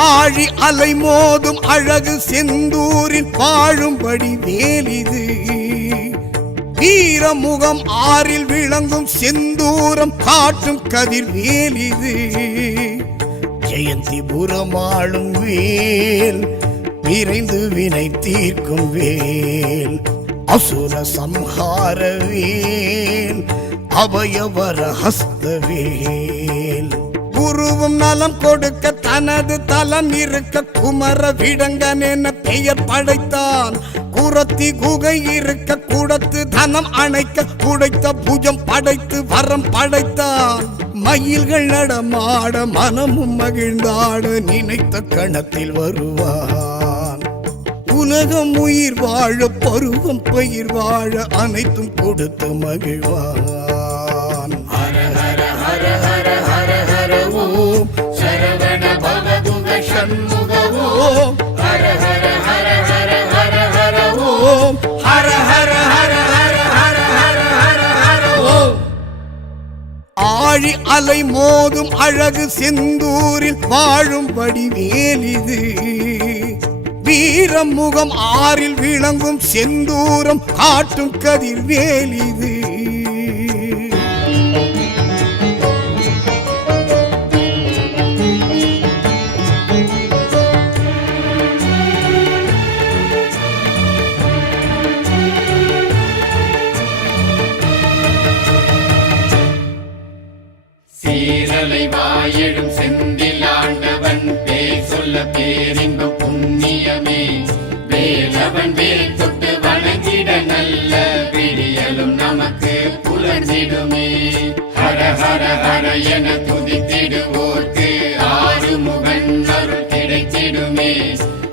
ஆழி அலை மோதும் அழகு செந்தூரில் வாழும்படி வேலிது. வீரமுகம் ஆறில் விளங்கும் செந்தூரம் காட்டும் கதிர் வேலிது. ஜெயந்திபுரம் ஆளும் வேல், விரைந்து வினை தீர்க்கும் வேல், அசுர சம்ஹார வேல், அபயவர ஹஸ்த வேல். குருவும் நலம் கொடுக்க தனது தலம் இருக்க குமர விடங்கன் என பெயர் படைத்தான். குரத்தி குகை இருக்க குடத்து தனம் அணைக்க குடைத்த புஜம் படைத்து வரம் படைத்தான். மயில்கள் நடமாட மனமும் மகிழ்ந்தாட நினைத்த கணத்தில் வருவான். உலகம் உயிர் வாழ பருவம் பயிர் வாழ அனைத்தும் கொடுத்து மகிழ்வான். ஹர ஹர ஹர ஹர ஹர ஹர ஓம் சரவண பவதுக சண்முக ஓம். ஹர ஹர ஹர ஹர ஹர ஹர ஓம். ஹர ஹர ஹர ஹர ஹர ஹர ஹர ஹர ஓம். ஆழி அலை மோதும் அழகு செந்தூரில் வாழும்படி வேலிது. வீரமுகம் ஆறில் விளங்கும் செந்தூரம் காட்டும் கதிர் வேலிது. சீரலை வாயிடும் செந்தில் ஆண்டவன் பேர் சொல்ல பேரின்பம் புண்ணியமே. வேலவன் வேல் தொட்டு வணங்கிட நல்ல விடியலும் நமக்கு புலர்ந்திடுமே. ஹர ஹர ஹர என துதித்திடுவோர்க்கு ஆறுமுகன் அருள் கிடைத்திடுமே.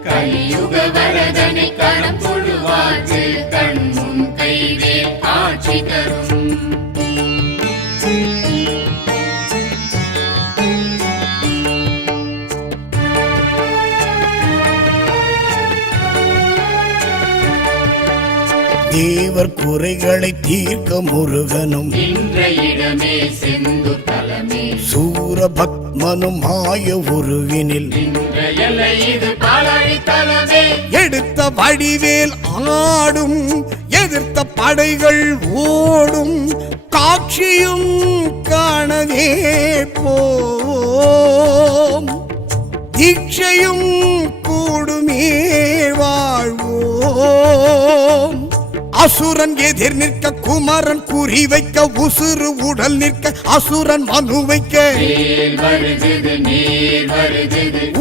கலியுக வரதனை களம் தொழுவார்க்கு கண் முன் கைவேல் காட்சி தரும். தேவர் குறைகளை தீர்க்க முருகனும் இடமே செந்தூர் தலமே. சூரபத்மனும் மாய உருவினில் இது பழனி தலமே. எடுத்த வடிவேல் ஆடும், எதிர்த்த படைகள் ஓடும், காட்சியும் காணவே போம். தீட்சையும் கூடுமே வாழ்வோம். அசுரன் எதிர் நிற்க குமரன் குறி வைக்க, உசுறு உடல் நிற்க அசுரன் மனு வைக்க,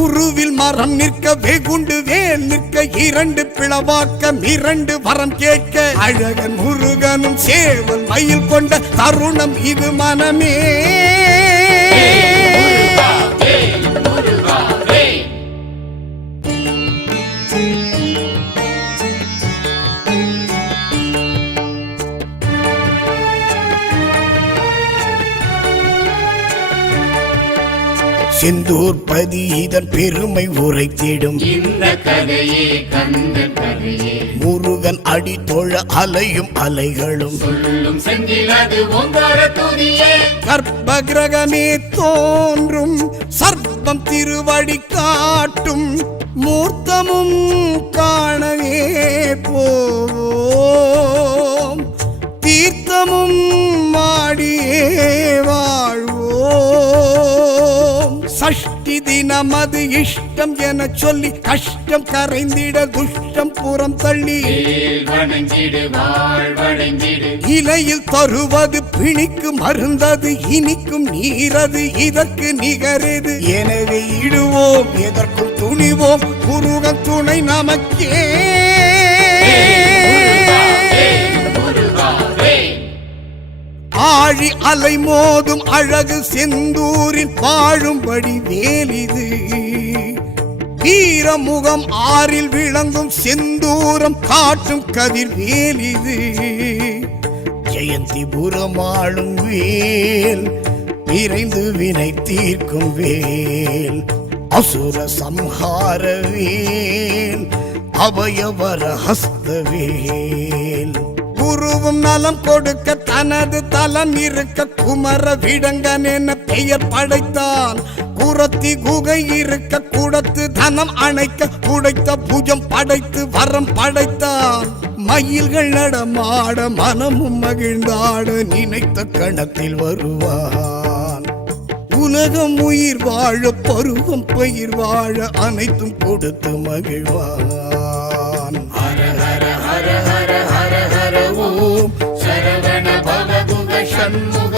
உருவில் மரம் நிற்க வெகுண்டு வேல் நிற்க, இரண்டு பிளவாக்க மிரண்டு வரம் கேட்க, அழகன் முருகனும் சேவல் மயில் கொண்ட தருணம் இது மனமே. செந்தூர் பதி இதன் பெருமை உரைத்திடும் இந்த கதையே கந்தன் கதையே. முருகன் அடி தொழ அலையும் அலைகளும் சொல்லும் செந்திலது ஓங்கார துதியே. கர்ப்ப கிரகமே தோன்றும் சர்ப்பம் திருவடி காட்டும், மூர்த்தமும் காணவே போவோம். தீர்த்தமும் மாடியே வாழ்வோம். சஷ்டி தினமது இஷ்டம் என சொல்லி கஷ்டம் கரைந்திட துஷ்டம் புறம் தள்ளி இலையில் தருவது பிணிக்கு மருந்தது, இனிக்கும் நீரது இதற்கு நிகரது. எனவே இடுவோம் எதற்கும் துணிவோம், முருகன் துணை நமக்கே. ஆழி அலை மோதும் அழகு செந்தூரில் வாழும்படி வேலிது. வீரமுகம் ஆறில் விளங்கும் செந்தூரம் காட்டும் கதிர் வேலிது. ஜெயந்திபுரம் ஆளும் வேல், விரைந்து வினை தீர்க்கும் வேல், அசுர சம்ஹார வேல், அபயவர ஹஸ்த வேல். குருவும் நலம் கொடுக்க தனது தலம் இருக்க குமர விடங்கன் என பெயர் படைத்தான். புறத்தி குகை இருக்க கூடத்து தனம் அணைக்க குடைத்த புஜம் படைத்து வரம் படைத்தான் மயில்கள் நடமாட மனமும் மகிழ்ந்தாட நினைத்த கணத்தில் வருவான் உலகம் உயிர் வாழ பருவம் பயிர் வாழ அனைத்தும் கொடுத்து மகிழ்வான் ஹர ஹர ஹர ஹர ஹர ஹர ஓம் சரவண பவகுக சண்முக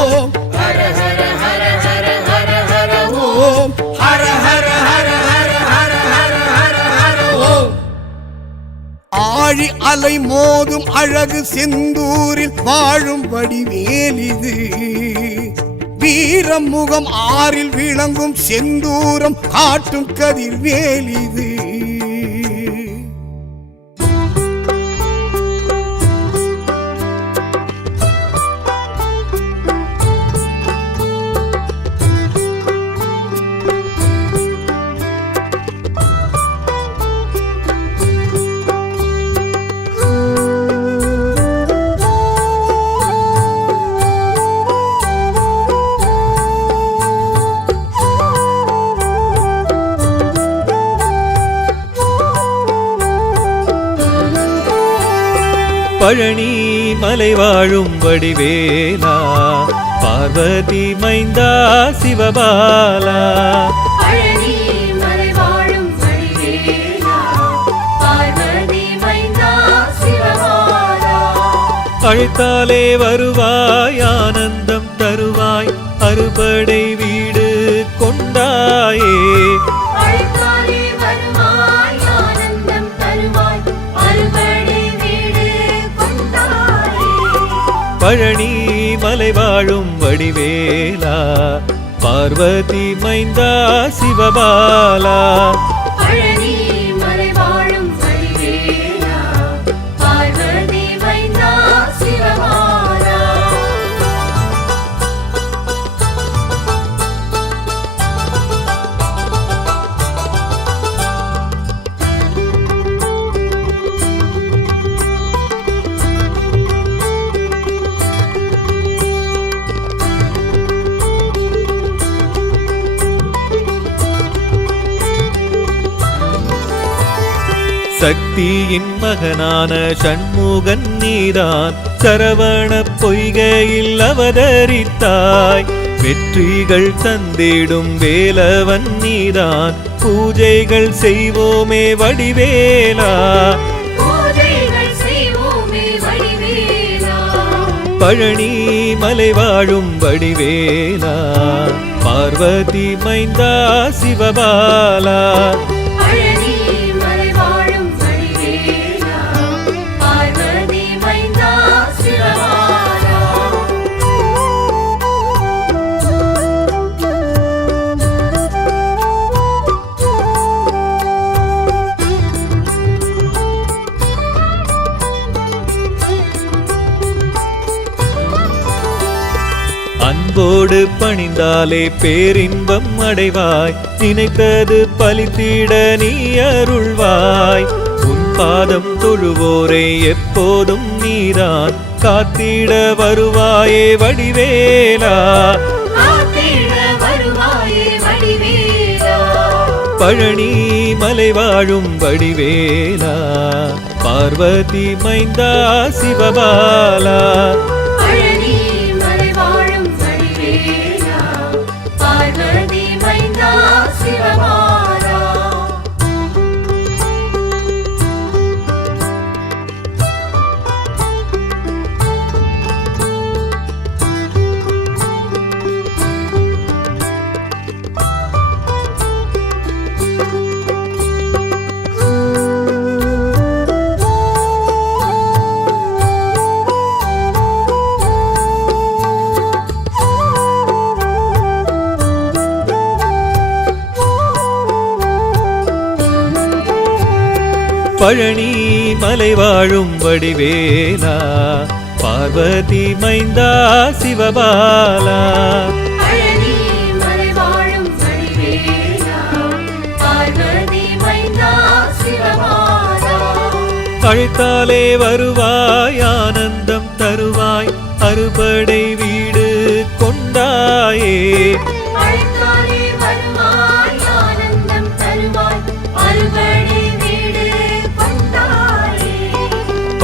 ஓம் ஹர ஹர ஹர ஹர ஹர ஹர ஓம் ஹர ஹர ஹர ஹர ஹர ஹர ஹர ஹர ஓம் ஆழி அலை மோதும் அழகு செந்தூரில் வாழும் வடிவேலிது வீரம் முகம் ஆறில் விளங்கும் செந்தூரம் காட்டும் கதிர்வேலிது பழனி மலை வாழும் வடிவேலா பார்வதி மைந்தா சிவபாலா பழனி மலை வாழும் வடிவேலா பார்வதி மைந்தா சிவபாலா அழைத்தாலே வருவாய் ஆனந்தம் தருவாய் அறுபடை வீடு கொண்டாயே அழைத்தாலே வருவாய் ஆனந்தம் தருவாய் அறுபடை வீடு கொண்டாயே பழனி மலை வாழும் வடிவேலா பார்வதி மைந்தா சிவபாலா பழனி மலை வாழும் வடிவேலா பார்வதி மைந்தா சிவபாலா சக்தியின் மகனான சண்முகன் நீதான் சரவண பொய்கையில் அவதரித்தாய் வெற்றிகள் தந்திடும் வேலவன் நீதான் பூஜைகள் செய்வோமே வடிவேலா பூஜைகள் செய்வோமே வடிவேலா பழனி மலை வாழும் வடிவேலா பார்வதி மைந்தா சிவபாலா பழனி மலை வாழும் வடிவேலா பார்வதி மைந்தா சிவபாலா அன்போடு பணிந்தாலே பேரின்பம் அடைவாய் நினைத்தது பலித்திட நீ அருள்வாய் உன் பாதம் தொழுவோரை எப்போதும் நீதான் காத்திட வருவாயே வடிவேலா காத்திட வருவாயே வடிவேலா பழனி மலை வாழும் வடிவேலா பார்வதி மைந்தா சிவபாலா பழனி மலை வாழும் வடிவேலா பார்வதி மைந்தா சிவபாலா பழனி மலை வாழும் வடிவேலா பார்வதி மைந்தா சிவபாலா பழனி மலை வாழும் வடிவேலா பார்வதி மைந்தா சிவபாலா அழைத்தாலே வருவாய் ஆனந்தம் தருவாய் அறுபடை வீடு கொண்டாயே அழைத்தாலே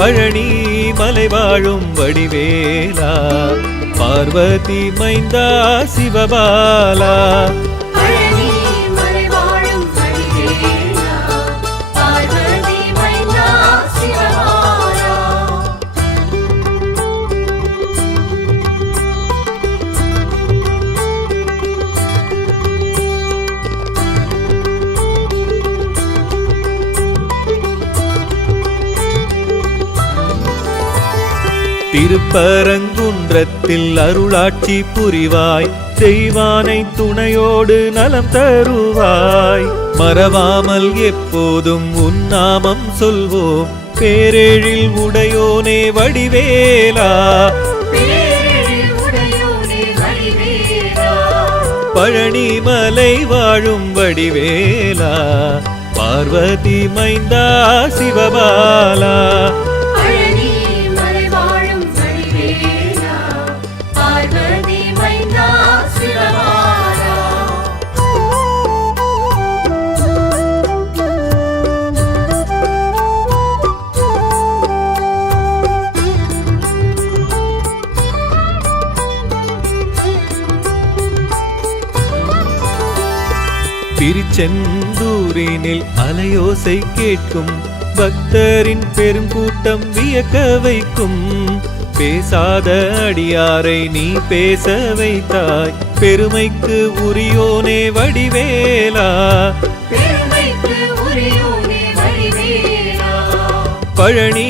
பழனி மலை வாழும் வடிவேலா பார்வதி மைந்தா சிவபாலா பழனி மலை வாழும் வடிவேலா பார்வதி மைந்தா சிவபாலா திருப்பரங்குன்றத்தில் அருளாட்சி புரிவாய் தெய்வானை துணையோடு நலம் தருவாய் மறவாமல் எப்போதும் உன் நாமம் சொல்வோம் பேரேழில் உடையோனே வடிவேலா பேரேழில் உடையோனே வடிவேலா பழனி மலை வாழும் வடிவேலா பார்வதி மைந்தா சிவபாலா பழனி மலை வாழும் வடிவேலா பார்வதி மைந்தா சிவபாலா திருச்செந்தூரினில் அலையோசை கேட்கும் பக்தரின் பெருங்கூட்டம் வியக்க வைக்கும் பேசாத அடியாரை நீ பேச வைத்தாய் பெருமைக்கு உரியோனே வடிவேலா பெருமைக்கு உரியோனே வடிவேலா பழனி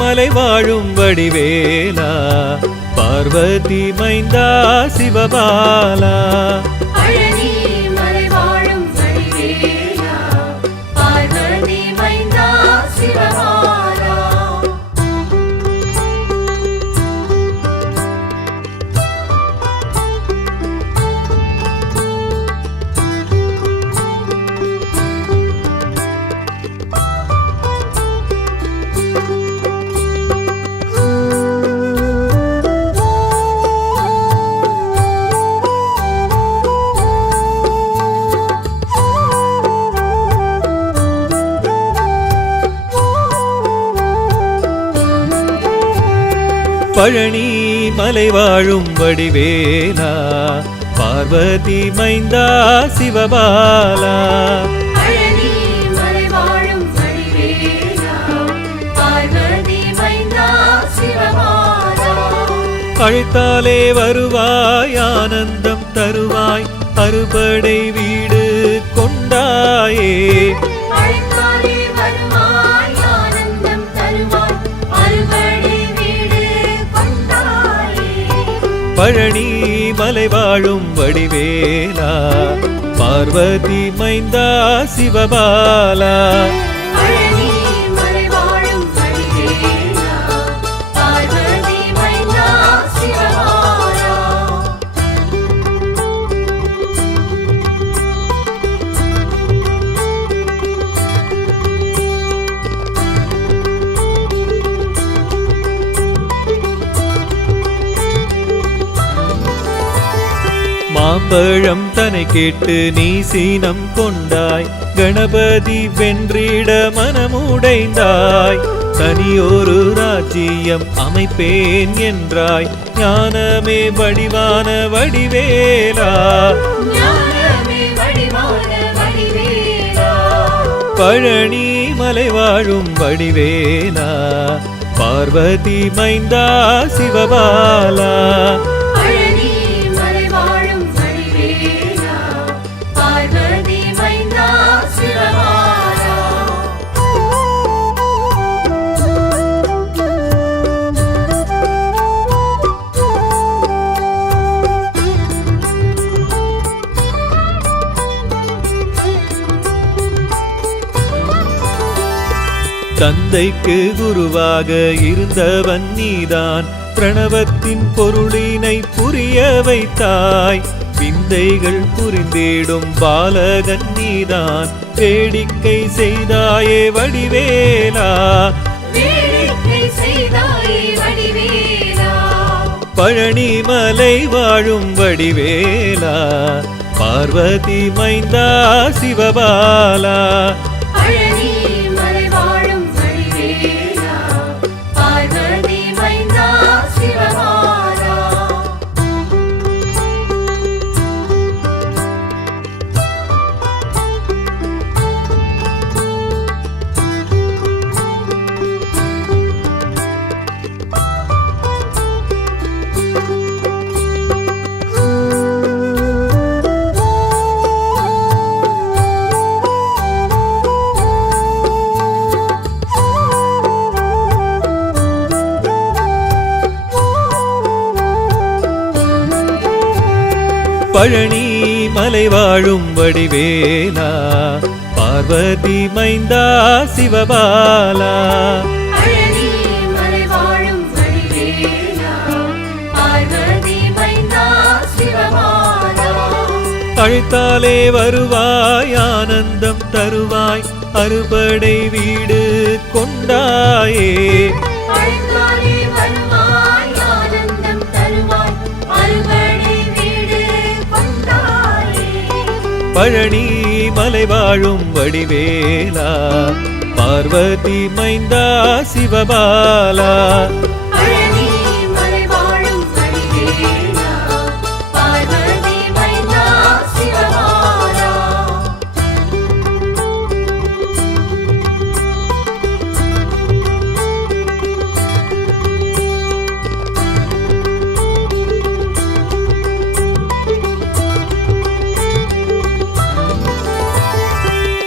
மலை வாழும் வடிவேலா பார்வதி மைந்தா சிவபாலா பழனி மலை வாழும் வடிவேலா பார்வதி மைந்தா சிவபாலா பழனி மலை வாழும் வடிவேலா பார்வதி மைந்தா சிவபாலா பழனி மலை வாழும் வடிவேலா பார்வதி மைந்தா சிவபாலா அழைத்தாலே வருவாய் ஆனந்தம் தருவாய் அறுபடை வீடு கொண்டாயே அழைத்தாலே வருவாய் ஆனந்தம் தருவாய் அறுபடை வீடு கொண்டாயே பழனி மலை வாழும் வடிவேலா பார்வதி மைந்தா சிவபாலா பழனி மலை வாழும் வடிவேலா பார்வதி மைந்தா சிவபாலா மாம்பழம் தனை கேட்டு நீ சீனம் கொண்டாய் கணபதி வென்றிட மனமுடைந்தாய் தனியொரு ராஜ்யம் அமைப்பேன் என்றாய் ஞானமே வடிவான வடிவேலா ஞானமே வடிவான வடிவேலா பழனி மலை வாழும் வடிவேலா பார்வதி மைந்தா சிவபாலா பழனி மலை வாழும் வடிவேலா பார்வதி மைந்தா சிவபாலா தந்தைக்கு குருவாக இருந்தவன் நீதான் பிரணவத்தின் பொருளினை புரிய வைத்தாய் விந்தைகள் புரிந்திடும் பாலகன் நீதான் வேடிக்கை செய்தாயே வடிவேலா வேடிக்கை செய்தாயே வடிவேலா பழனி மலை வாழும் வடிவேலா பார்வதி மைந்தா சிவபாலா பழனி மலை வாழும் வடிவேலா பழனி மலை வாழும் வடிவேலா பார்வதி மைந்தா சிவபாலா பழனி மலை வாழும் வடிவேலா பார்வதி மைந்தா சிவபாலா அழைத்தாலே வருவாய் ஆனந்தம் தருவாய் அறுபடை வீடு கொண்டாயே அழைத்தாலே வருவாய் ஆனந்தம் தருவாய் அறுபடை வீடு கொண்டாயே பழனி மலை வாழும் வடிவேலா பார்வதி மைந்தா சிவபாலா பழனி மலை வாழும் வடிவேலா பார்வதி மைந்தா சிவபாலா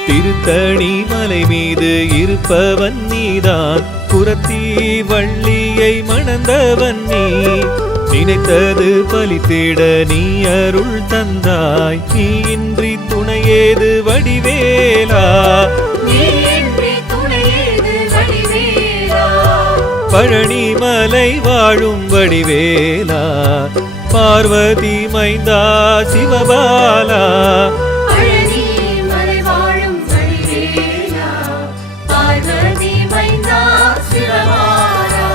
திருத்தணி மலை மீது இருப்பவன் நீதான் புறத்தி வள்ளியை மணந்தவன் நீ நினைத்தது பலித்திட நீ அருள் தந்தாய் நீ இன்றி துணையேது வடிவேலா நீயின்றி துணையேது வடிவேலா பழனி மலை வாழும் வடிவேலா பார்வதி மைந்தா சிவபாலா பழனி மலை வாழும் வடிவேலா பார்வதி மைந்தா சிவபாலா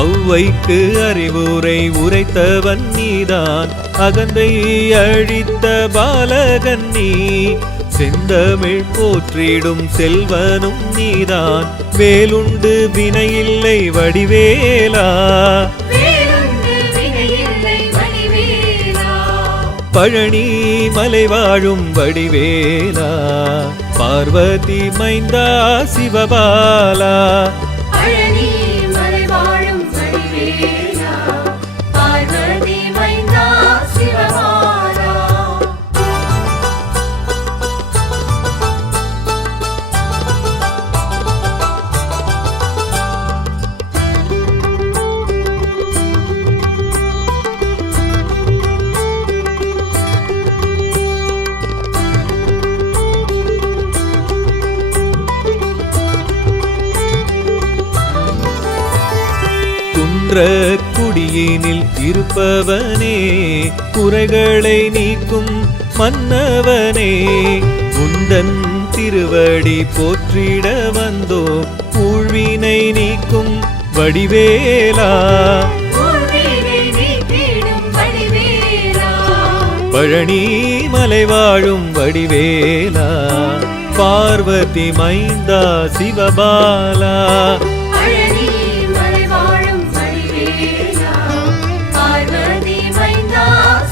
ஔவைக்கு அறிவுரை உரைத்தவன் நீதான் அகந்தை அழித்த பாலகன் நீ செந்தமிழ் போற்றிடும் செல்வனும் நீதான் வேலுண்டு வினையில்லை வடிவேலா வேலுண்டு வினையில்லை வடிவேலா பழனி மலை வாழும் வடிவேலா பார்வதி மைந்தா சிவபாலா பழனி மலை வாழும் வடிவேலா பார்வதி மைந்தா சிவபாலா குன்ற குடியினில் இருப்பவனே குறைகளை நீக்கும் மன்னவனே உந்தன் திருவடி போற்றிட வந்தோ ஊழ்வினை நீக்கும் வடிவேலா ஊழ்வினை நீக்கிடும் வடிவேலா பழனி மலை வாழும் வடிவேலா பார்வதி மைந்தா சிவபாலா பழனி மலை வாழும் வடிவேலா பார்வதி மைந்தா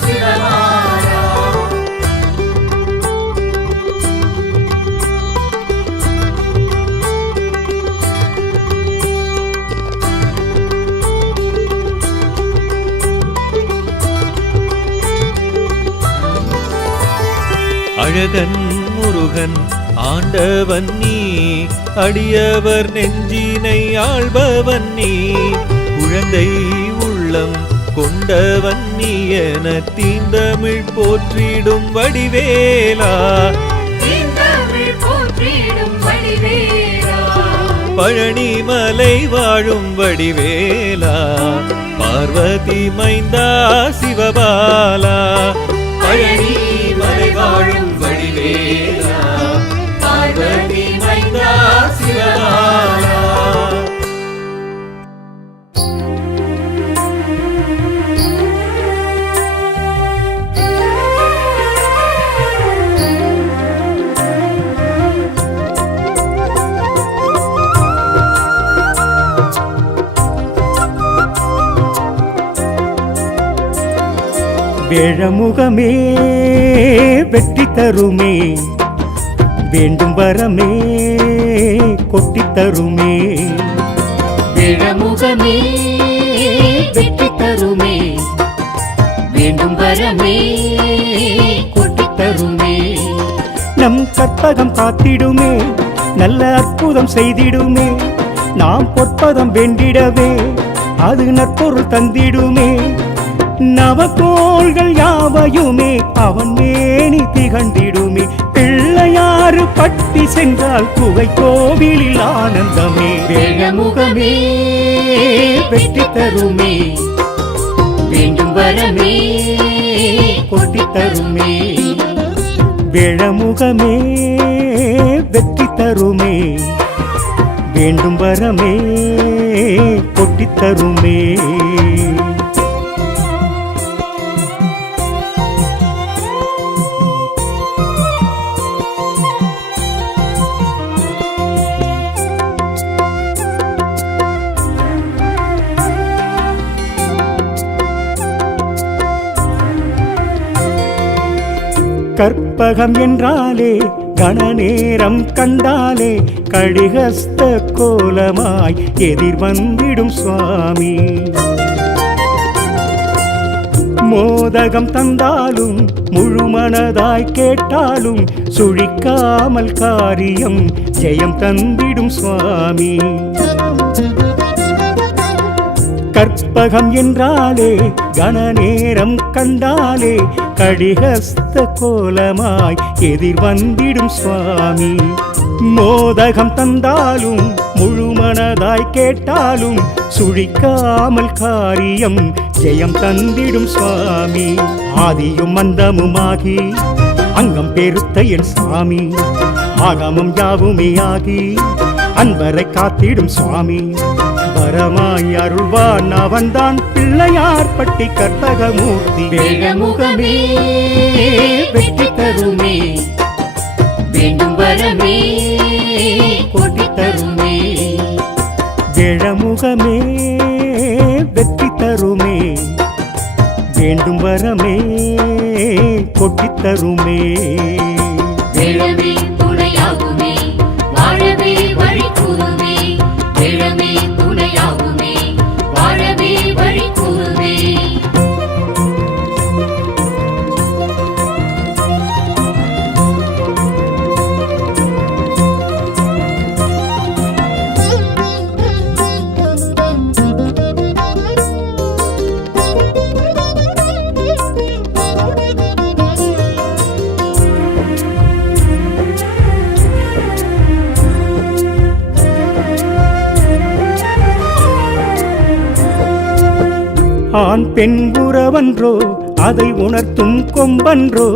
சிவபாலா அழகன் முருகன் ஆண்டவன் நீ அடியவர் நெஞ்சினை ஆள்பவன் நீ குழந்தை உள்ளம் கொண்டவன் நீ என தீந்தமிழ் போற்றிடும் வடிவேலா தீந்தமிழ் போற்றிடும் வடிவேலா பழனி மலை வாழும் வடிவேலா பார்வதி மைந்தா சிவபாலா பழனி மலை வாழும் வடிவேலா பார்வதி மைந்தா சிவபாலா வேழமுகமே வெற்றி தருமே வேண்டும் வரமே கொட்டி தருமே விழமுகமே வெற்றி தருமே வேண்டும் வரமே கொட்டித் தருமே. நம் கற்பகம் காத்திடுமே, நல்ல அற்புதம் செய்திடுமே. நாம் பொற்பதம் வேண்டிடவே அது நற்பொருள் தந்திடுமே. நவகோள்கள் யாவையுமே அவன் மேனி திகழ்ந்திடுமே. பிள்ளையாறு பட்டி சென்றால் குகை கோவிலில் ஆனந்தமே. வேழமுகமே வெற்றி தருமே, வேண்டும் வரமே கொட்டித் தருமே. வேழமுகமே வெற்றி தருமே, வேண்டும் வரமே கொட்டித் தருமே. கற்பகம் என்றாலே கணநேரம் கண்டாலே கடிகஸ்த கோலமாய் எதிர் வந்திடும் சுவாமி. மோதகம் தந்தாலும் முழுமனதாய் கேட்டாலும் சுழிக்காமல் காரியம் ஜெயம் தந்திடும் சுவாமி. கற்பகம் என்றாலே கணநேரம் கண்டாலே கடிகஸ்த கோலமாய் எதிர் வந்திடும் சுவாமி. மோதகம் தந்தாலும் முழுமனதாய் கேட்டாலும் சுழிக்காமல் காரியம் ஜெயம் தந்திடும் சுவாமி. ஆதியும் மந்தமுமாகி அங்கம் பெருத்த என் சாமி. ஆகமம் யாவுமே ஆகி அன்பரை காத்திடும் சுவாமி. வரமாய் அருள்வான் அவன்தான் பிள்ளையார் பட்டி கற்பகமூர்த்தி. வேழமுகமே வெற்றி தருமே, வேண்டும் வரமே கொட்டித் தருமே. வேழமுகமே வெற்றி தருமே, வேண்டும் வரமே கொட்டித் தருமே. வேழமே துணையாகுமே, வாழவே வழி கூறுமே. வேழமே துணையாகுமே, வாழவே வழி கூறுமே. ஆண் பெண் உறவன்றோ அதை உணர்த்தும் கொம்பன்றோ,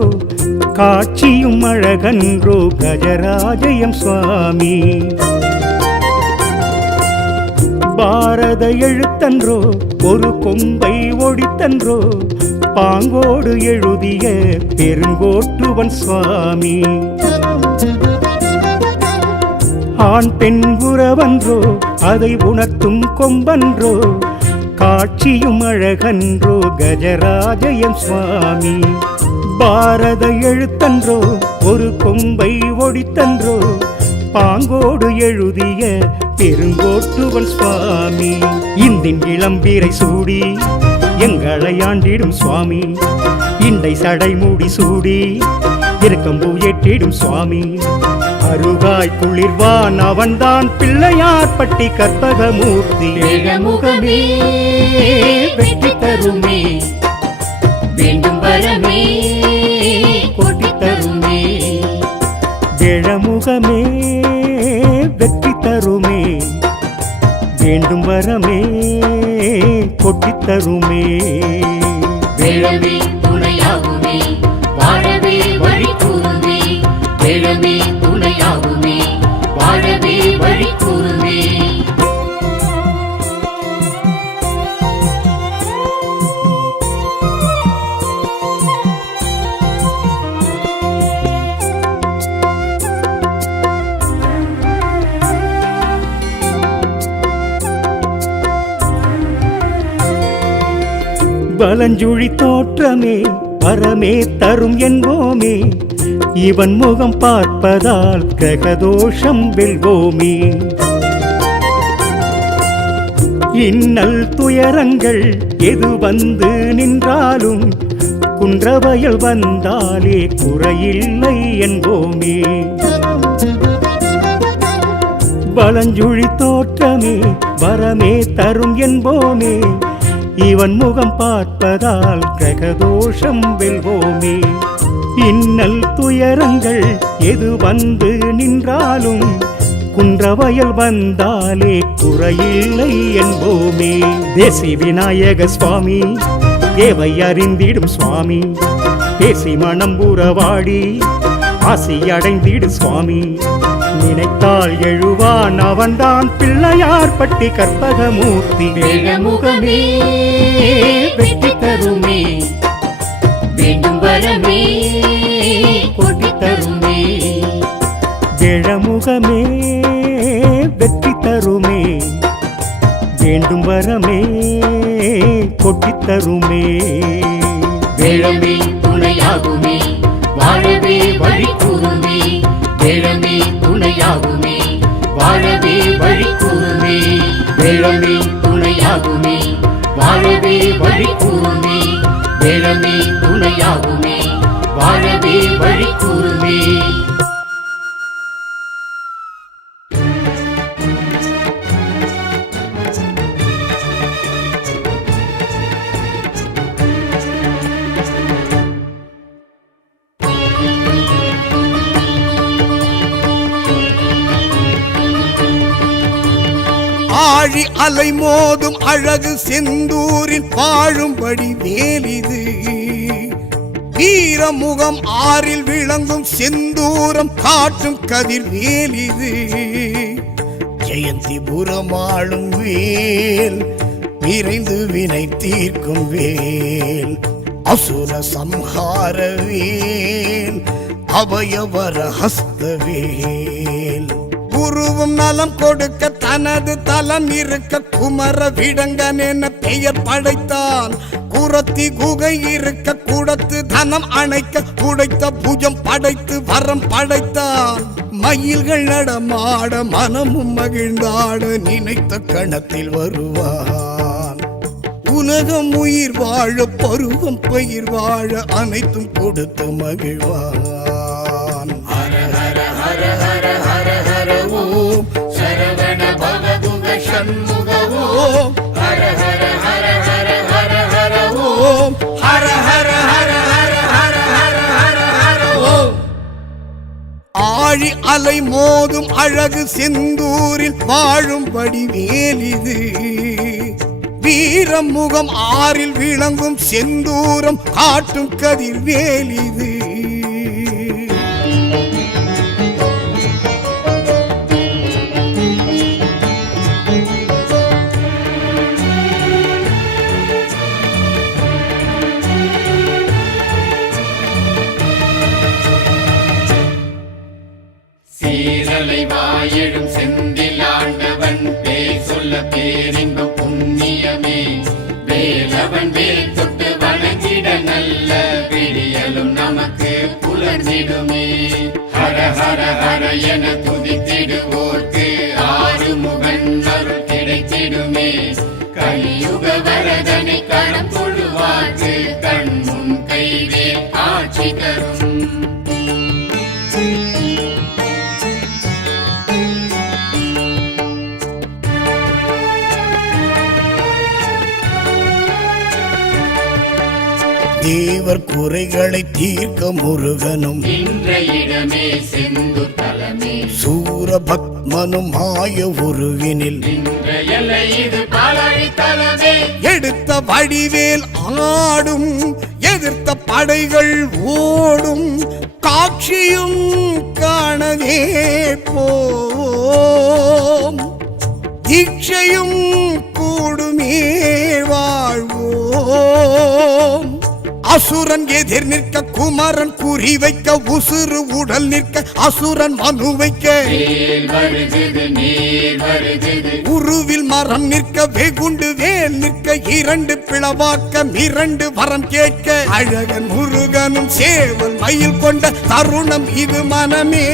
காட்சியும் அழகன்றோ கஜராஜயம் சுவாமி. பாரத எழுத்தன்றோ ஒரு கொம்பை ஒடித்தன்றோ, பாங்கோடு எழுதிய பெருங்கோட்டுவன் சுவாமி. ஆண் பெண் உறவன்றோ அதை உணர்த்தும் கொம்பன்றோ, காட்சியும் அழகன்றோ கஜராஜயம் சுவாமி. பாரத எழுத்தன்றோ ஒரு கொம்பை ஒடித்தன்றோ, பாங்கோடு எழுதிய பெருங்கோட்டுவன் சுவாமி. இந்தின் இளம்பீரை சூடி எங்களை ஆண்டிடும் சுவாமி. இண்டை சடைமூடி சூடி இருக்கம்பூ ஏற்றிடும் சுவாமி. அருகாய் குளிர்வான் அவன்தான் பிள்ளையார் பட்டி கற்பகமூர்த்தி. வேழமுகமே வெற்றி தருமே, வேண்டும் வரமே கொட்டித் தருமே. வேழமுகமே வெற்றி தருமே, வேண்டும் வரமே கொட்டித் தருமே. வேழமே துணையாகுமே, வாழவே வழி கூறுமே. வேழமே துணையாகுமே, வாழவே வழி கூறுமே. வலஞ்சுழி தோற்றமே வரமே தரும் என்போமே, இவன் முகம் பார்ப்பதால் கிரகதோஷம் வெல்வோமே. இன்னல் துயரங்கள் எது வந்து நின்றாலும் குன்றவயல் வந்தாலே குறையில்லை என்போமே. பலஞ்சுழி தோற்றமே வரமே தரும் என்போமே. இவன் முகம் பார்ப்பதால் கிரகதோஷம் வெல்வோமே. இன்னல் துயரங்கள் எது வந்து நின்றாலும் குன்றவயல் வந்தாலே குறையில்லை என்போமே. தேசி விநாயக சுவாமி தேவை அறிந்திடும் சுவாமி, பேசி மனம் உறவாடி ஆசி அடைந்திடு சுவாமி. நினைத்தால் எழுவான் அவன்தான் பிள்ளையார் பட்டி கற்பகமூர்த்தி. வேழமுகமே வெற்றி தருமே, வேண்டும் வரமே கொட்டி தருமே. வேழமுகமே வெற்றி தருமே, வேண்டும் வரமே கொட்டித் தருமே. வேழமே துணையாகுமே, வாழவே வழி கூறுமே. வேழமே துணையாகுமே, வாழவே வழி கூறுமே. வேழமே துணையாகுமே, வாழவே வழி கூறுமே. வேழமே துணையாகுமே, வாழவே வழி கூறுமே. ஆழி அலை மோதும் அழகு செந்தூரில் வாழும்படி வேலிது. வீரமுகம் ஆறில் விளங்கும் செந்தூரம் காட்டும் கதிர் வேலிது. ஜெயந்திபுரம் ஆளும் வேல், விரைந்து வினை தீர்க்கும் வேல், அசுர சம்ஹார வேல், அபயவர ஹஸ்த வேல். உருவும் நலம் கொடுக்க தனது தலம் இருக்க குமர விடங்கன் என பெயர் படைத்தான். குரத்தி குகை இருக்க கூடத்து தனம் அணைக்க உடைத்த புஜம் படைத்து வரம் படைத்தான். மயில்கள் நடமாட மனமும் மகிழ்ந்தாட நினைத்த கணத்தில் வருவான். உலகம் உயிர் வாழ பருவம் பயிர் வாழ அனைத்தும் கொடுத்து மகிழ்வான். ஹர ஹர ஹர ஹர ஹர ஹர ஓம் சரவண பவகுக சண்முக ஓம். ஹர ஹர ஹர ஹர ஹர ஹர ஓம். ஹர ஹர ஹர ஹர ஹர ஹர ஹர ஹர ஓம். ஆழி அலை மோதும் அழகு செந்தூரில் வாழும்படி வேலிது. வீரமுகம் ஆறில் விளங்கும் செந்தூரம் காட்டும் கதிர் வேலிது. சீரலை வாயெழும் செந்திலாண்டவன் பேர் சொல்ல பேரின்பம் புண்ணியமே. வேலவன் வேல் தொட்டு வணங்கிட நல்ல விடியலும் நமக்கு புலர்ந்திடுமே. ஹர ஹர ஹர என துதித்திடுவோர்க்கு ஆறுமுகன் அருள் கிடைத்திடுமே. கலியுக வரதனை கணம் தொழுவார்க்கு கண் முன் கைவேல் காட்சி தரும். தேவர் குறைகளை தீர்க்க முருகனும் நின்ற இடமே செந்தூர் தலமே. சூரபத்மனும் மாய உருவினில் நின்ற எல்லை இது பாலாழி தலமே. எடுத்த வடிவேல் ஆடும், எதிர்த்த படைகள் ஓடும், காட்சியும் காணவே போம். தீட்சையும் கூடுமே வாழ்வோம். அசுரன் எதிர் நிற்க குமரன் குறி வைக்க, உசுறு உடல் நிற்க அசுரன் மனு வைக்க. வேல் வருகுது நீர் வருகுது, உருவில் மரம் நிற்க வெகுண்டு வேல் நிற்க, இரண்டு பிளவாக்க இரண்டு வரம் கேட்க. அழகன் முருகனும் சேவல் மயில் கொண்ட தருணம் இது மனமே.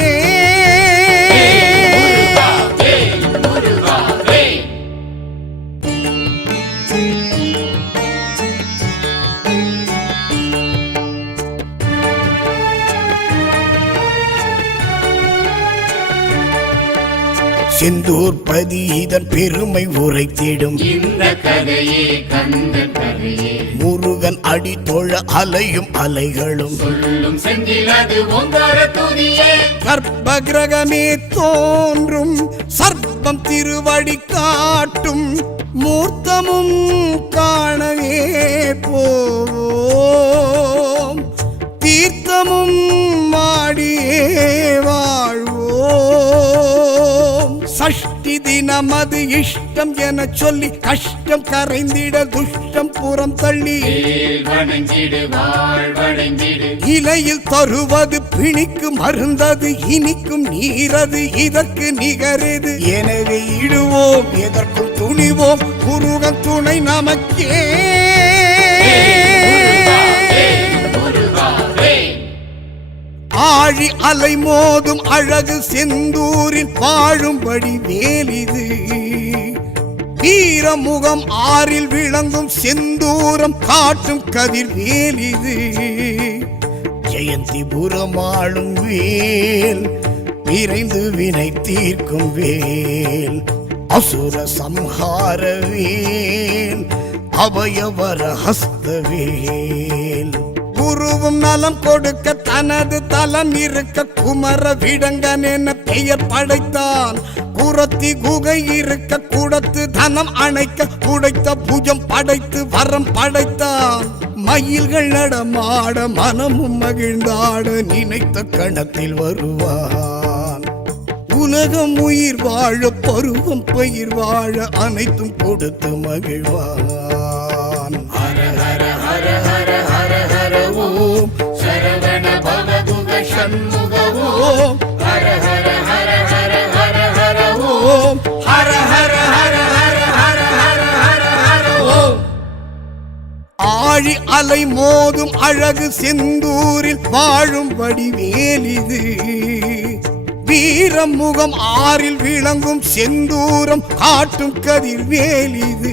முருகா வேல், முருகா வேல். செந்தூர்பதி இதன் பெருமை உரைத்திடும் இந்த கதையே கந்தன் கதையே முருகன் அடி தொழ அலையும் அலைகளும் சொல்லும் செந்தில் அது ஓங்கார துதியே கர்ப்ப கிரகமே தோன்றும் சர்ப்பம் திருவடி காட்டும் மூர்த்தமும் காணவே போவோம் தீர்த்தமும் மாடியே வாழ்வோம் சஷ்டி தினமது இஷ்டம் என சொல்லி கஷ்டம் கரைந்திட துஷ்டம் புறம் தள்ளி வேல் வணங்கிடு வாழ்வடைந்திடு இலையில் தருவது பிணிக்கு மருந்தது இனிக்கும் நீரது இதற்கு நிகரது எனவே இடுவோம் எதற்கும் துணிவோம் முருகன் துணை நமக்கே ஆழி அலை மோதும் அழகு செந்தூரில் வாழும்படி வேலிது வீரமுகம் ஆறில் விளங்கும் செந்தூரம் காட்டும் கதிர் வேலிது ஜெயந்திபுரம் ஆளும் வேல் விரைந்து வினை தீர்க்கும் வேல் அசுர சம்ஹார வேல் அபயவர ஹஸ்த வேல் குருவும் நலம் கொடுக்க தனது தலம் இருக்க குமர விடங்கன் என பெயர் படைத்தான் குரத்தி குகை இருக்க குடத்து தனம் அணைக்க குடைத்த புஜம் படைத்து வரம் படைத்தான் மயில்கள் நடமாட மனமும் மகிழ்ந்தாட நினைத்த கணத்தில் வருவான் உலகம் உயிர் வாழ பருவம் பயிர் வாழ அனைத்தும் கொடுத்து மகிழ்வான் ஹர ஹர ஹர ஹர ஹர ஹர ஓம் சரவண பவகுக சண்முக ஓம் ஹர ஹர ஹர ஹர ஹர ஹர ஓம் ஹர ஹர ஹர ஹர ஹர ஹர ஹர ஹர ஓம் ஆழி அலை மோதும் அழகு செந்தூரில் வாழும் வடிவேலிது வீரமுகம் ஆறில் விளங்கும் செந்தூரம் காட்டும் கதிர் வேலிது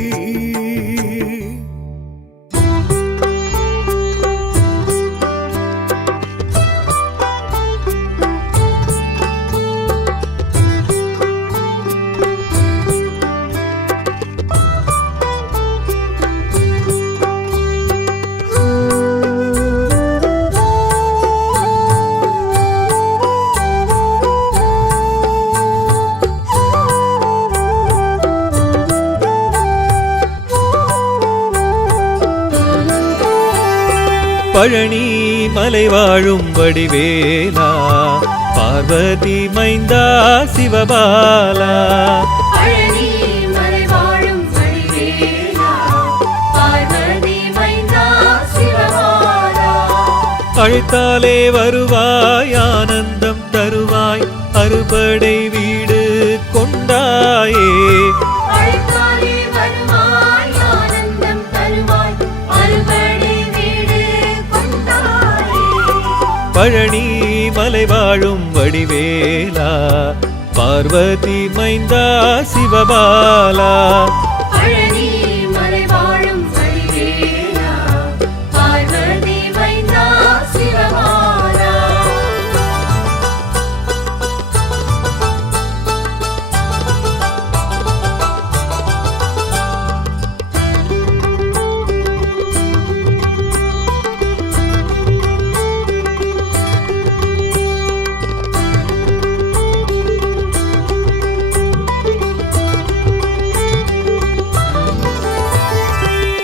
பழனி மலை வாழும் வடிவேலா பார்வதி மைந்தா சிவபாலா பழனி மலை வாழும் வடிவேலா பார்வதி மைந்தா சிவபாலா அழைத்தாலே வருவாய் ஆனந்தம் தருவாய் அறுபடை வீடு கொண்டாயே அழைத்தாலே வருவாய் ஆனந்தம் தருவாய் அறுபடை வீடு கொண்டாயே பழனி மலை வாழும் வடிவேலா பார்வதி மைந்தா சிவபாலா பழனி மலை வாழும் வடிவேலா பார்வதி மைந்தா சிவபாலா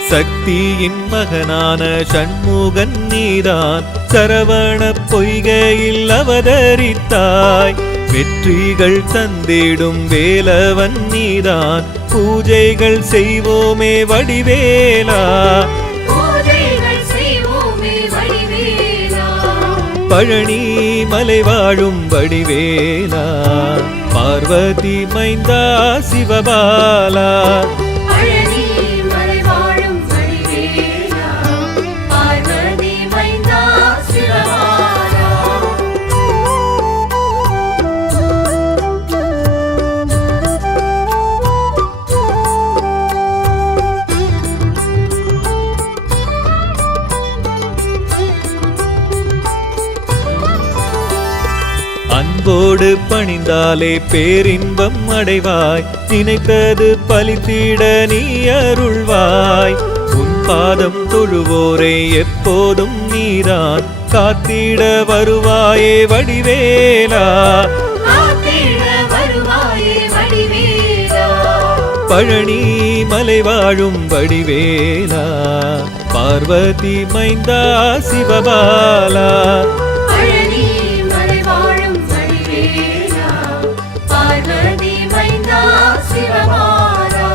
சக்தியின் மகனான சண்முகன் நீதான் சரவண பொய்கையில் அவதரித்தாய் வெற்றிகள் தந்திடும் வேலவன் நீதான் பூஜைகள் செய்வோமே வடிவேலா பூஜைகள் செய்வோமே வடிவேலா பழனி மலை வாழும் வடிவேலா பார்வதி மைந்தா சிவபாலா பழனி மலை வாழும் வடிவேலா பார்வதி மைந்தா சிவபாலா அன்போடு பணிந்தாலே பேரின்பம் அடைவாய், நினைத்தது பலித்திட நீ அருள்வாய். உன் பாதம் தொழுவோரை எப்போதும் நீதான் காத்திட வருவாயே வடிவேலா. காத்திட வருவாயே வடிவேலா. பழனி மலை வாழும் வடிவேலா, பார்வதி மைந்தா சிவபாலா. பழனி மலை வாழும் வடிவேலா, பார்வதி மைந்தா சிவபாலா.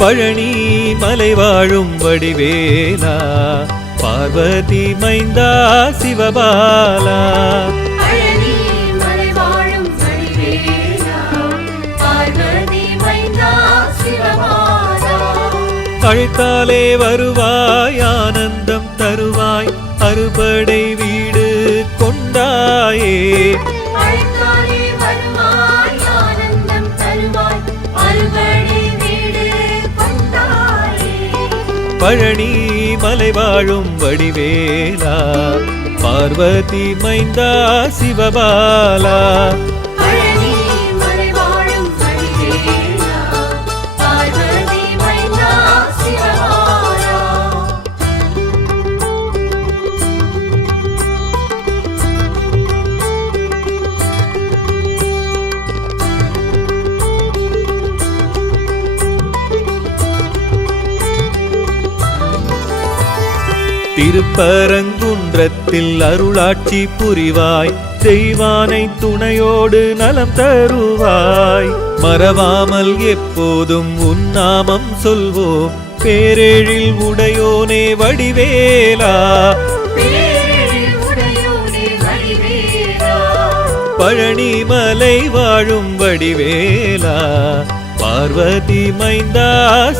பழனி மலை வாழும் வடிவேலா, பார்வதி மைந்தா சிவபாலா. பழனி மலை வாழும் வடிவேலா, பார்வதி மைந்தா சிவபாலா. அழைத்தாலே வருவாய், ஆனந்தம் தருவாய், அறுபடை வீடு கொண்டாயே. அழைத்தாலே வருவாய், ஆனந்தம் தருவாய், அறுபடை வீடு கொண்டாயே. பழனி மலை வாழும் வடிவேலா, பார்வதி மைந்தா சிவபாலா. பழனி மலை வாழும் வடிவேலா, பார்வதி மைந்தா சிவபாலா. திருப்பரங்குன்றத்தில் அருளாட்சி புரிவாய், தெய்வானை துணையோடு நலம் தருவாய். மறவாமல் எப்போதும் உன் நாமம் சொல்வோம், பேரெழில் உடையோனே வடிவேலா. பேரெழில் உடையோனே வடிவேலா. பழனி மலை வாழும் வடிவேலா, பார்வதி மைந்தா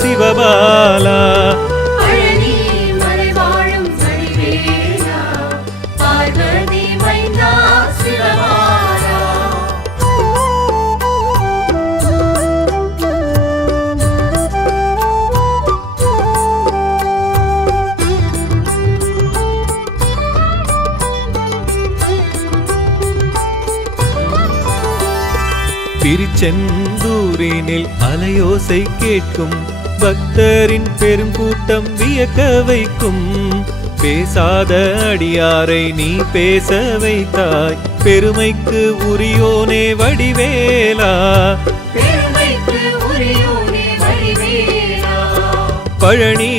சிவபாலா. பழனி மலை வாழும் வடிவேலா, பார்வதி மைந்தா சிவபாலா. திருச்செந்தூரினில் அலையோசை கேட்கும், பக்தரின் பெருங்கூட்டம் வியக்க வைக்கும். பேசாத அடியாரை நீ பேச வைத்தாய், பெருமைக்கு உரியோனே வடிவேலா. பெருமைக்கு உரியோனே வடிவேலா. பழனி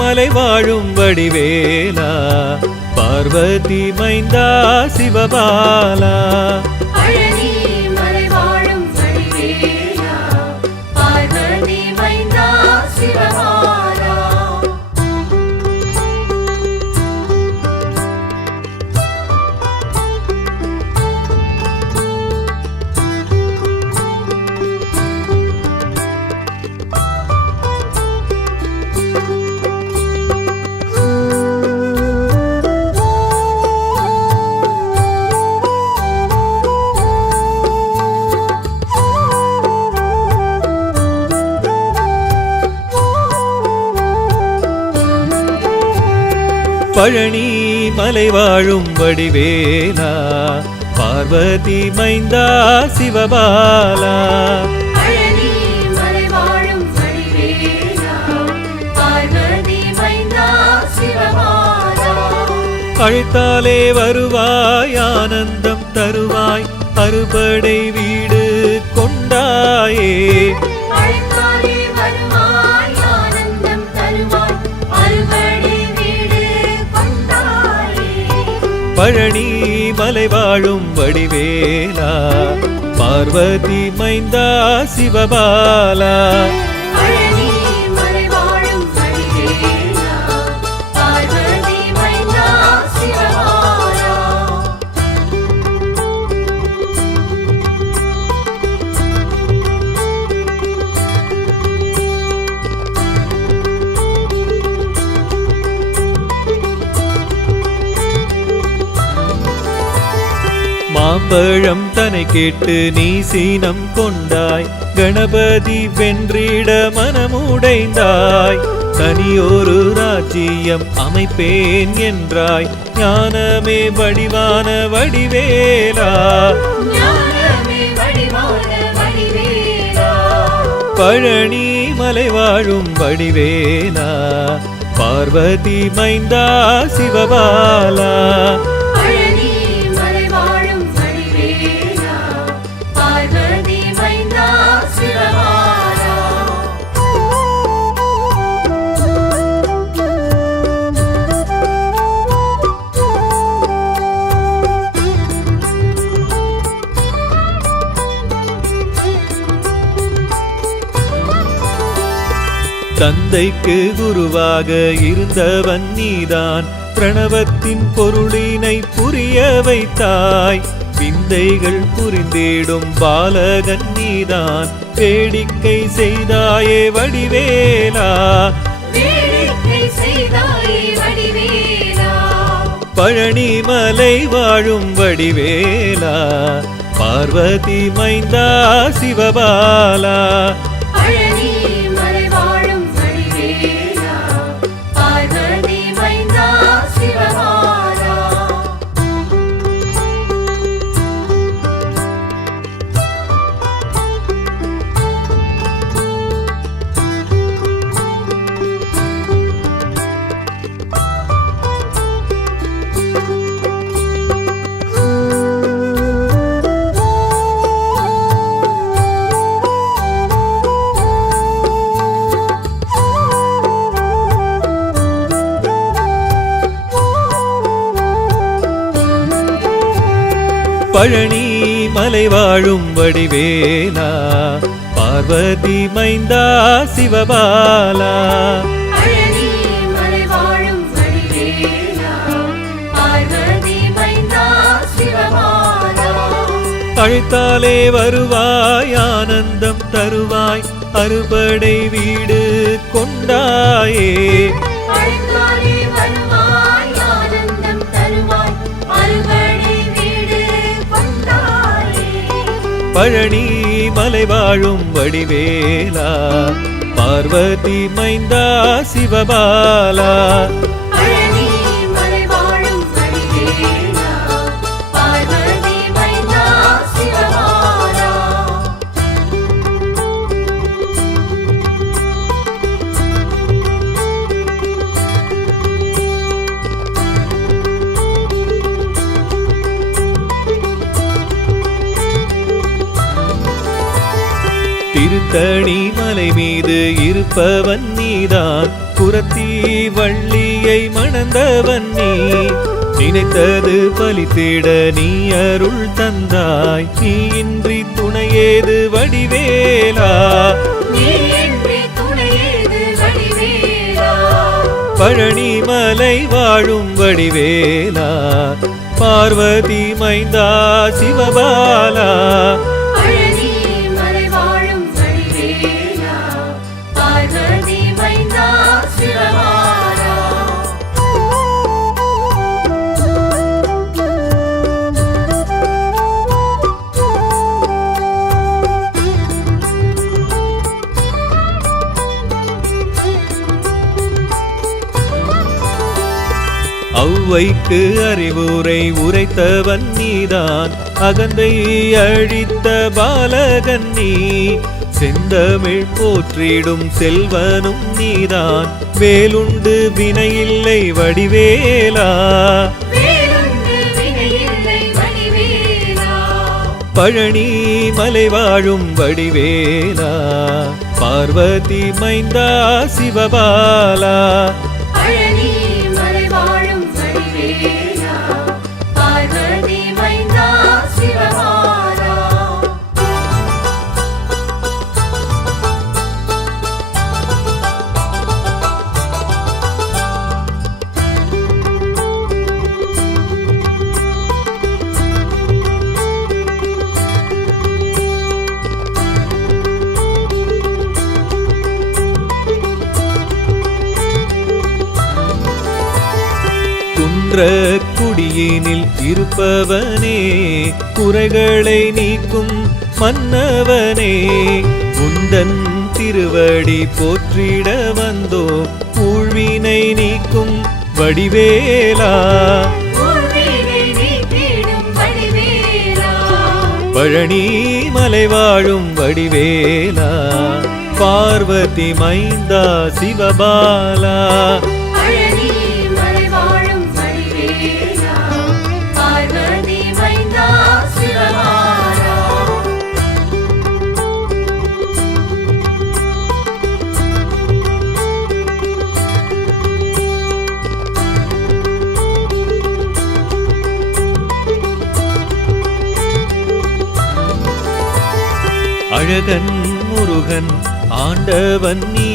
மலை வாழும் வடிவேலா, பார்வதி மைந்தா சிவபாலா. பழனி மலை வாழும் வடிவேலா, பார்வதி மைந்தா சிவபாலா. பழனி மலை வாழும் வடிவேலா, பார்வதி மைந்தா சிவபாலா. பழனி மலை வாழும் வடிவேலா, பார்வதி மைந்தா சிவபாலா. அழைத்தாலே வருவாய், ஆனந்தம் தருவாய், அறுபடை வீடு கொண்டாயே. அழைத்தாலே வருவாய், ஆனந்தம் தருவாய், அறுபடை வீடு கொண்டாயே. பழனி மலை வாழும் வடிவேலா, பார்வதி மைந்தா சிவபாலா. பழனி மலை வாழும் வடிவேலா, பார்வதி மைந்தா சிவபாலா. மாம்பழம் தன்னை கேட்டு நீ சீனம் கொண்டாய், கணபதி வென்றிட மனமுடைந்தாய். தனியொரு ராஜ்யம் அமைப்பேன் என்றாய், ஞானமே வடிவான வடிவேலா. ஞானமே வடிவான வடிவேலா. பழனி மலை வாழும் வடிவேலா, பார்வதி மைந்தா சிவபாலா. பழனி மலை வாழும் வடிவேலா, பார்வதி மைந்தா சிவபாலா. தந்தைக்கு குருவாக இருந்தவன் நீதான், பிரணவத்தின் பொருளினை புரிய வைத்தாய். விந்தைகள் புரிந்திடும் பாலகன் நீதான், வேடிக்கை செய்தாயே வடிவேலா. வேடிக்கை செய்தாயே வடிவேலா. பழனி மலை வாழும் வடிவேலா, பார்வதி மைந்தா சிவபாலா. பழனி மலை வாழும் வடிவேலா, பார்வதி மைந்தா சிவபாலா. பழனி மலை வாழும் வடிவேலா, பார்வதி மைந்தா சிவபாலா. பழனி மலை வாழும் வடிவேலா, பார்வதி மைந்தா சிவபாலா. அழைத்தாலே வருவாய், ஆனந்தம் தருவாய், அறுபடை வீடு கொண்டாயே. அழைத்தாலே வருவாய், ஆனந்தம் தருவாய், அறுபடை வீடு கொண்டாயே. பழனி மலை வாழும் வடிவேலா, பார்வதி மைந்தா சிவபாலா. பழனி மலை வாழும் வடிவேலா, பார்வதி மைந்தா சிவபாலா. திருத்தணி மலை மீது இருப்பவன் நீதான், குரத்தி வள்ளியை மணந்தவன் நீ. நினைத்தது பலித்திட நீ அருள் தந்தாய், நீ இன்றி துணையேது வடிவேலா. நீயின்றி துணையேது வடிவேலா. பழனி மலை வாழும் வடிவேலா, பார்வதி மைந்தா சிவபாலா. பழனி மலை வாழும் வடிவேலா, பார்வதி மைந்தா சிவபாலா. ஔவைக்கு அறிவுரை உரைத்தவன் நீதான், அகந்தை அழித்த பாலகன் நீ. செந்தமிழ் போற்றிடும் செல்வனும் நீதான், வேலுண்டு வினையில்லை வடிவேலா. வேலுண்டு வினையில்லை வடிவேலா. பழனி மலை வாழும் வடிவேலா, பார்வதி மைந்தா சிவபாலா. பழனி மலை வாழும் வடிவேலா, பார்வதி மைந்தா சிவபாலா. குன்ற குடியினில் இருப்பவனே குறைகளை நீக்கும் மன்னவனே உந்தன் திருவடி போற்றிட வந்தோ ஊழ்வினை நீக்கும் வடிவேலா ஊழ்வினை நீக்கிடும் வடிவேலா பழனி மலை வாழும் வடிவேலா பார்வதி மைந்தா சிவபாலா பழனி மலை வாழும் வடிவேலா பார்வதி மைந்தா சிவபாலா அழகன் முருகன் ஆண்டவன் நீ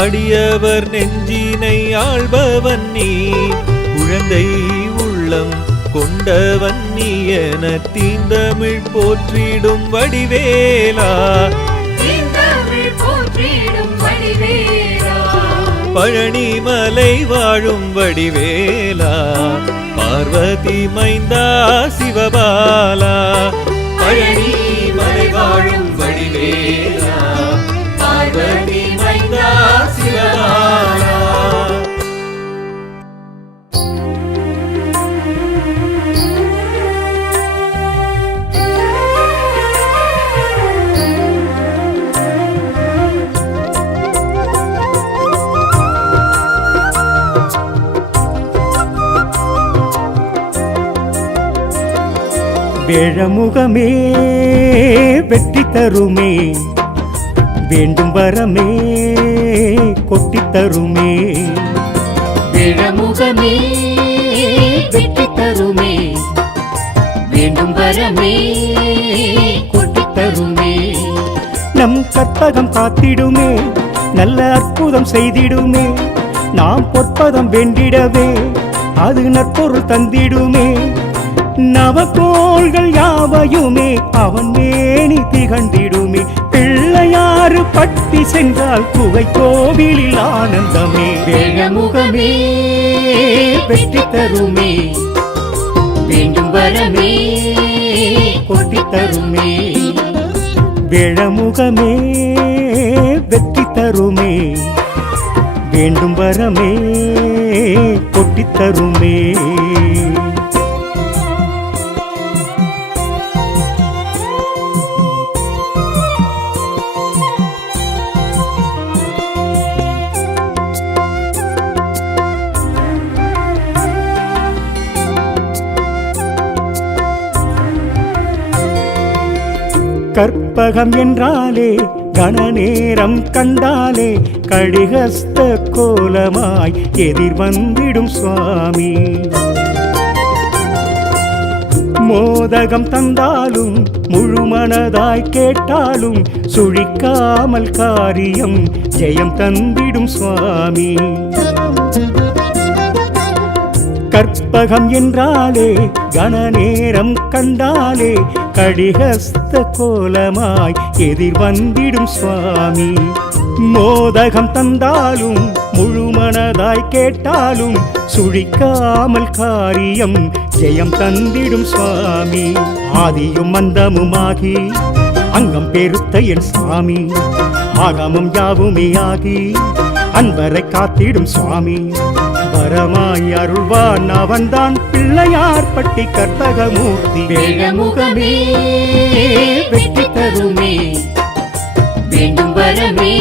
அடியவர் நெஞ்சினை ஆள்பவன் நீ குழந்தை உள்ளம் கொண்டவன் நீ என தீந்தமிழ் போற்றிடும் வடிவேலா தீந்தமிழ் போற்றிடும் வடிவேலா பழனி மலை வாழும் வடிவேலா பார்வதி மைந்தா சிவபாலா பழனி மலை வாழும் வடிவேலா பார்வதி மைந்தா சிவபாலா வேழமுகமே வெற்றி தருமே வேண்டும் வரமே கொட்டித் தருமே விழமுகமே வெற்றி தருமே வேண்டும் வரமே கொட்டித் தருமே நம் கற்பகம் காத்திடுமே நல்ல அற்புதம் செய்திடுமே நாம் பொற்பதம் வேண்டிடவே அது நற்பொருள் தந்திடுமே நவகோள்கள் யாவையுமே அவன் மேனி திகழ்ந்திடுமே பிள்ளையாறு பட்டி சென்றால் குகை கோவிலில் ஆனந்தமே விழமுகமே வெற்றி தருமே வேண்டும் வரமே கொட்டித் தருமே வேழமுகமே வெற்றி தருமே வேண்டும் வரமே கொட்டித் தருமே கற்பகம் என்றாலே கணநேரம் கண்டாலே கடிகஸ்த கோலமாய் எதிர் வந்திடும் சுவாமி மோதகம் தந்தாலும் முழுமனதாய் கேட்டாலும் சுழிக்காமல் காரியம் ஜெயம் தந்திடும் சுவாமி கற்பகம் என்றாலே கணநேரம் கண்டாலே கடிகஸ்த கோலமாய் எதிர் வந்திடும் சுவாமி மோதகம் தந்தாலும் முழுமனதாய் கேட்டாலும் சுழிக்காமல் காரியம் ஜெயம் தந்திடும் சுவாமி ஆதியும் அந்தமுமாகி அங்கம் பெருத்த என் சாமி ஆகமம் யாவுமே ஆகி அன்பரை காத்திடும் சுவாமி வரமாய் அருள்வான் அவன்தான் பிள்ளையார் பட்டி கற்பகமூர்த்தி விழமுகமே வெற்றி தருமே வேண்டும் வரமே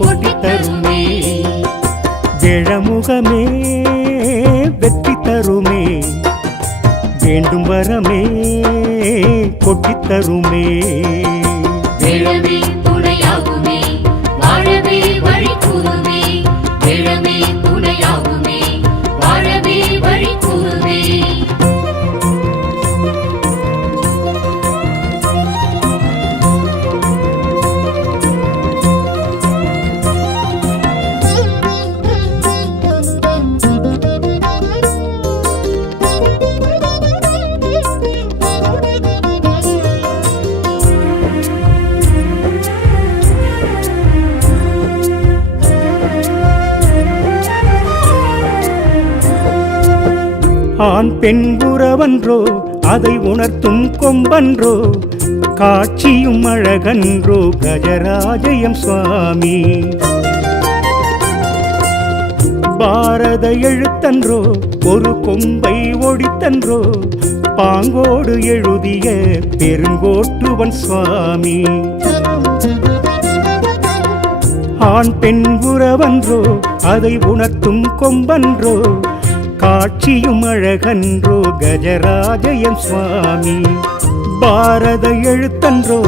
கொட்டித் தருமே வேழமுகமே வெற்றி தருமே வேண்டும் வரமே கொட்டித் தருமே விழமே துணையாகுமே வாழவே வழி கூறுமே விழமே துணையாகுமே வாழவே வழி கூறுமே ஆண் பெண் உறவன்றோ அதை உணர்த்தும் கொம்பன்றோ காட்சியும் அழகன்றோ கஜராஜயம் சுவாமி பாரத எழுத்தன்றோ ஒரு கொம்பை ஒடித்தன்றோ பாங்கோடு எழுதிய பெருங்கோட்டுவன் சுவாமி ஆண் பெண் உறவன்றோ அதை உணர்த்தும் கொம்பன்றோ காட்சியும் அழகன்றோ கஜராஜயம் சுவாமி பாரத எழுத்தன்றோ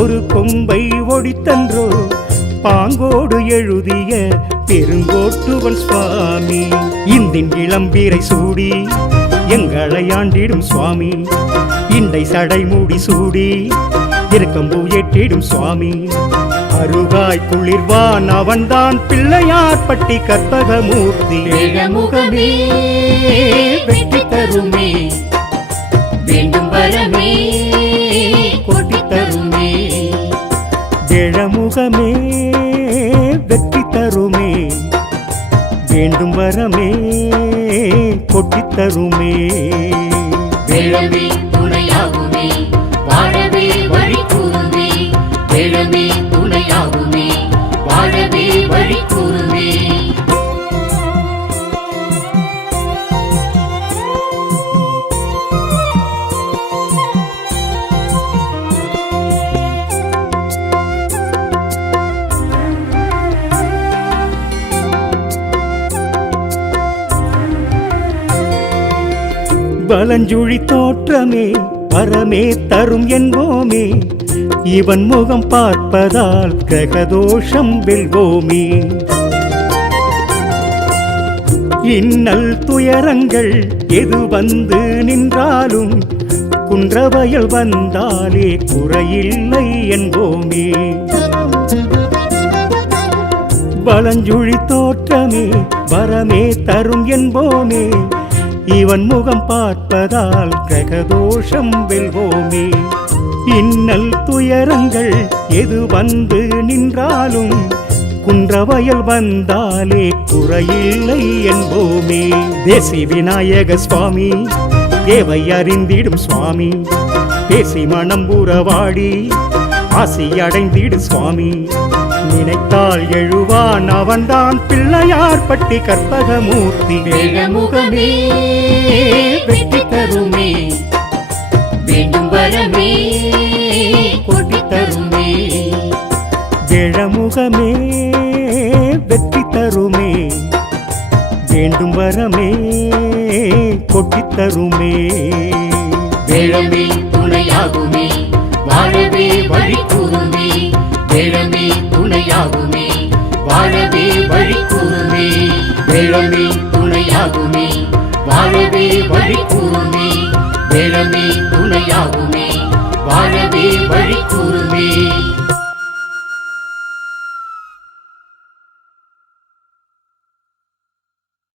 ஒரு கொம்பை ஒடித்தன்றோ பாங்கோடு எழுதிய பெருங்கோட்டுவன் சுவாமி இந்தின் இளம்பீரை சூடி எங்களை ஆண்டிடும் சுவாமி இண்டை சடை மூடி சூடி இருக்கம்பூ ஏற்றிடும் சுவாமி அருகாய் குளிர்வான் அவன்தான் பிள்ளையார்பட்டி கற்பகமூர்த்தி வேழமுகமே வெற்றி தருமே வேண்டும் வரமே கொட்டி தருமே வேழமுகமே வெற்றி தருமே வேண்டும் வரமே கொட்டித் தருமே வேழமே துணையாகுமே வாழவே வழி கூறுமே வேழமே துணையாகுமே வாழவே வழி கூறுமே பலஞ்சுழி தோற்றமே வரமே தரும் என்போமே இவன் முகம் பார்ப்பதால் கிரகதோஷம் வெல்வோமே இன்னல் துயரங்கள் எது வந்து நின்றாலும் குன்றவயல் வந்தாலே குறையில்லை என்போமே பலஞ்சுழி தோற்றமே வரமே தரும் என்போமே இவன் முகம் பார்ப்பதால் கிரகதோஷம் வெல்வோமே இன்னல் துயரங்கள் எது வந்து நின்றாலும் குன்றவயல் வந்தாலே குறையில்லை என்போமே தேசி விநாயக சுவாமி தேவை அறிந்திடும் சுவாமி பேசி மனம் உறவாடி ஆசி அடைந்திடு சுவாமி நினைத்தால் எழுவான் அவன்தான் பிள்ளையார்பட்டி கற்பகமூர்த்தி வேழமுகமே வெற்றி தருமே வேண்டும் வரமே கொட்டி தருமே வேழமுகமே வெற்றி தருமே வேண்டும் வரமே கொட்டித் தருமே வேழமே துணையாகுமே வாழவே வழி கூறுமே வேழமே துணையாகுமே வாழவே வழி கூறுமே வேழமே துணையாகுமே வாழவே வழி கூறுமே வேழமே துணையாகுமே வாழவே வழி கூறுமே